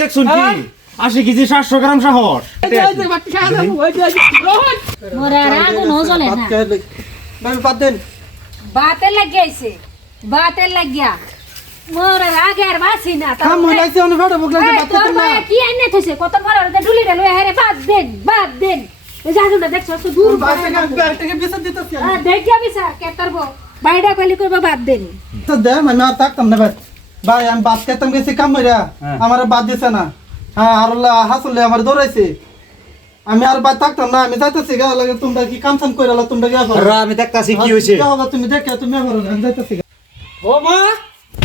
দেখছুন কি? হ্যাঁ? আশি কেজি সাতশো গ্রাম সাহস। বাদ দেন। বাতের লাগিয়াইছে বাতের লাগিয়া। মোরে আগে আর বাসি না কাম হইলাইছে অনেক ভালো বুক লাগছে এই, বাদ তোর দেন না মায়ে কি আইনে থইছে? কত বড় রে ডুলি রে লয়ে হেরে বাদ দেন বাদ দেন। এই জাদু না দেখছ তো দূর বাদ থেকে ব্যাগ থেকে বিছান দিতেছি আ দেখিয়া বিচার কে করব বাইডা কইলি কইবা বাদ দেন। তো দে মানে আর থাকতাম না ভাই আমি বাদ খেতাম গেছি কাম হইরা হ্যাঁ। আমার বাদ দিছে না। হ্যাঁ আর হাসলে আমার দৌড়াইছে। আমি আর বাদ থাকতাম না আমি যাইতেছি গা লাগে তোমরা কি কাম সাম কইরা তোমরা গিয়া করো। আমি দেখতাছি কি হয়েছে গা হলো, তুমি দেখে তুমি করো আমি যাইতেছি গা। ও মা!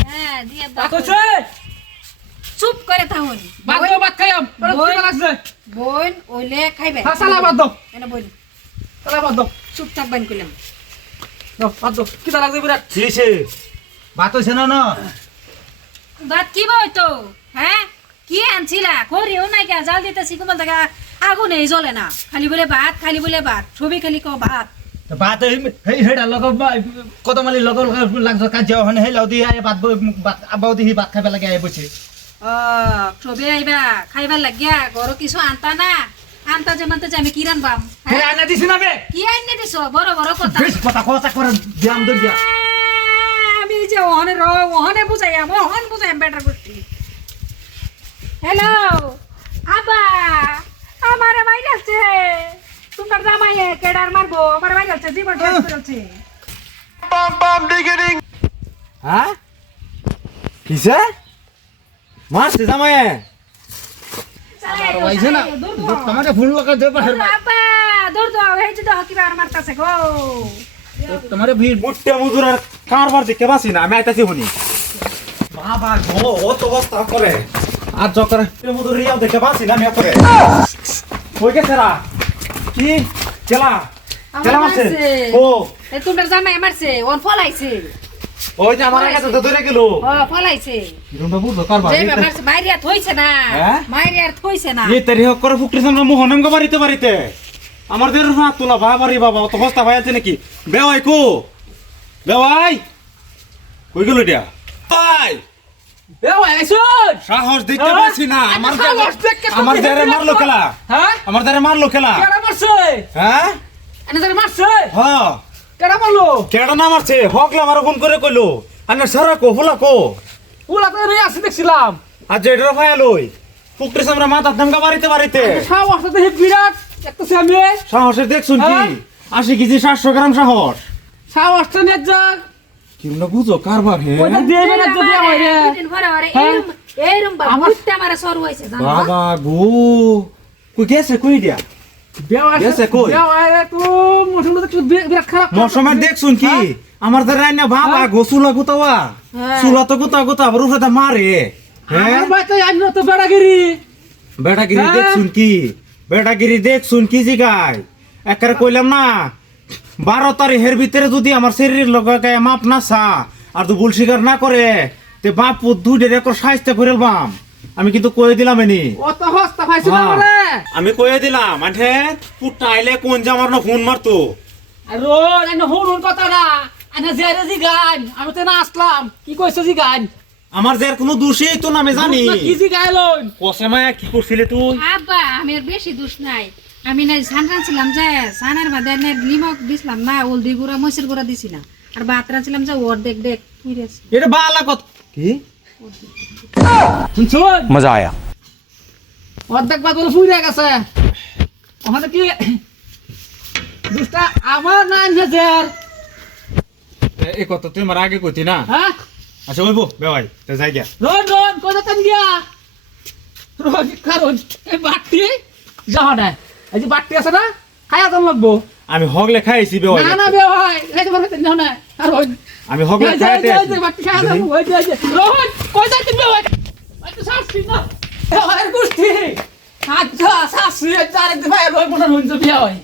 হ্যাঁ দিয়ে চুপ করে থাকুন বাদ দাও বাদ খাইয়াম। বড় লাগছে। বোন ওইলে খাইবে। হ্যাঁ বাদ দাও। এনে বোন সালা বাদ দাও। চুপ থাকবেন কইলাম। দাও বাদ দাও। কি লাগছে বিরাট ভাত হয়েছে না না? ভাত কি বই তো? হ্যাঁ কি আনছিলা? করিও নাই কে জাল দিতেছি কুমাল টাকা আগুন এই জ্বলে না। খালি বলে ভাত খালি বলে ভাত ছবি খালি কো ভাত। ভাত হেই হেডা লগ কত মালি লগ লাগছ কাজ হনে হেই লাউদি আয় ভাত ভাত আবাউ দি ভাত খাইবা লাগে আয় বসে ও ছবি আইবা খাইবার লাগিয়া ঘর কিছু আনতা না। আনতা যে মানতে আমি কি রানবাম হ্যাঁ? আনা দিছ না বে? কি আইনে দিছ? বড় বড় কথা। বেশ কথা কথা করে দিয়াম দরিয়া আমি যে ওহনে র ওহনে বুঝাইয়াম ওহন বুঝাইয়াম বেটার করছি। হ্যালো আবা আমারে মাইরাছে। তোমার জামাইয়ে কেডার মারবো? আমার মাইরাছে জীবন শেষ করেছে। হ্যাঁ? কিসে? মারছে জামায়ে পাইছে না। তোমারে ফুল লগা দে পারে বাবা দূর দাও এই যে দাও কিবা মারতাছে গো। তোমারে ভিড়। মুট্টে মুজুর আর কারবার দেখে বাসি না আমি আইতাছি হুনি। বাবা গো ও তো অবস্থা করে আর জকরে মুজুর রিয়াও দেখে বাসি না আমি করে কই গেছে রা? কি? চেলা চেলা মারছে? ও। এই তোমার জামাই মারছে ওন ফলাইছে। ওই যে আমার কাছে তো ধরে গেল। ও ফলাইছে। কিরমটা বুঝলো কারবার যে মারছে মাইরিয়া থইছে না। হ্যাঁ? মাইরিয়া থইছে না। এই তারি হক করে ফুকতে সামনে মোহনম গো বাড়িতে বাড়িতে। আমার দের হাত তোলা বাবারি বাবা অত হস্তা ভাই আছে নাকি? বেওয়াই কো? বেওয়াই? কই গেল এটা? এ আইছো সাহস দিতে হ্যাঁ? পারছি না। আমার আমার দ্বারে মারলো খেলা। হ্যাঁ? আমার দ্বারে মারলো খেলা। কেডা মারছে? হ্যাঁ? এনে মারছে? হ্যাঁ কেডা মারলো? কেডা না মারছে? হকলা আমার ফোন করে কইলো। আনে সারা কো ফুলা কো। ওলা তো রে আসি দেখছিলাম। আর যেটা ভাই লই ফুকতে সামনে মাথা দামকা বাড়িতে বাড়িতে। সাহস তো দেখি বিরাট। একটা সামনে সাহসের দেখছুন কি হ্যাঁ? আশি কেজি সাতশো গ্রাম সাহস। সাহস তো নে কিরমটা বুঝো? কারবার হে? হ্যাঁ? বাবা গো। কই গেছে কই দিয়া? তো তো দেখছুন কি? হ্যাঁ? আমার দ্বারা রান্না বাবা গো চুলা গুতাওয়া। হ্যাঁ। চুলা তো গুতা গুতা আবার উপরে মারে। হ্যাঁ? তো তো বেড়াগিরি। বেটাগিরি হ্যাঁ? দেখছুন কি? বেটাগিরি দেখছুন কি জিগায়? একারে কইলাম না বারো তারিখের ভিতরে যদি আমার শরীরের লগে মাপ না চা আর তো ভুল স্বীকার না করে তে বাপ দুইটা রেকর্ড সাহিত্য করে বাম আমি কিন্তু কয়ে দিলাম এনি। হ্যাঁ। বলে আমি কয়ে দিলাম পুটটা আইলে কোন জামার না ফোন মারতো? আর রোজ এনে হুন কথা না এনে জেরে জি গান আমি তো না আসলাম। কি কইছো জি গান আমার যে কোনো দোষই তো না আমি জানি। কি জি গাইলন কসে মায়া কি করছিলে তুই? আব্বা আমি বেশি দোষ নাই। আমি না সান রাঁধছিলাম যে সানের বাদে নিমক দিছিলাম না হলদি গুঁড়া মসির গুঁড়া দিছিলাম আর ভাত রাঁধছিলাম যে অর্ধেক দেখ এটা বালা কত? কি? শুনছো? মজা আয়া। দেখ ভাত বলে ফুইরে গেছে। ওখানে কি? দুষ্টা আবার না আনছে এই কথা তুই আমার আগে কইতি না? হ্যাঁ? আচ্ছা ওই বো বেবাই তো যাই গিয়া। রোন রোন কোথাতেন গিয়া। রোজ কারণ এই বাটি যাওয়া নাই। এই যে বাটটি আছে না? খায়া দাম লাগবো। আমি হগলে খাইছি বে না না বে ভাই এই যে বাটটি যাও না আর ওই আমি হগলে খাইতে আছি। বাটটি খায়া দাম ওই যে রোহন কই যাইতে বে ভাই আচ্ছা শাস্তি না? এ ভাই গুষ্টি আচ্ছা সাসছি যারে ভাই রোহন মনে হইছে বিয়া হয়।